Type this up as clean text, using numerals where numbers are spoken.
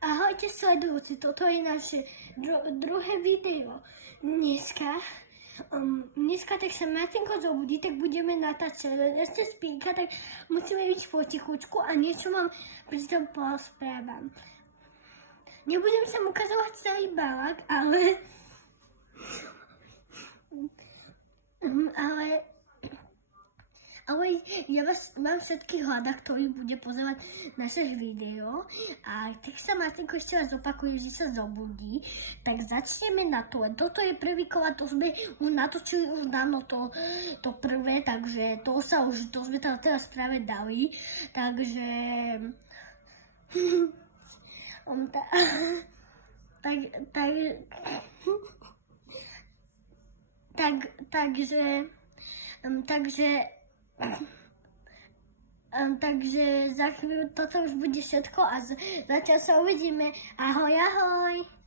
Ahojte sledujúci, toto je naše druhé video. Dneska tak sa Martinko zobudí, tak budeme natáčať. Ešte spínka, tak musíme byť potichučku a niečo vám pritom posprávam. Nebudem sa mu ukazovať celý balák, ale ja vám všetkých hľadá, ktorý bude pozerať naše video. A tak sa Martinko ešte raz opakuje, že sa zobudí. Tak začneme na to. Toto je prvý kola, to sme už natočili už dávno to prvé, takže to sme tam teraz práve dali. Takže... Takže za chvíľu toto už bude všetko a zatiaľ sa uvidíme. Ahoj, ahoj!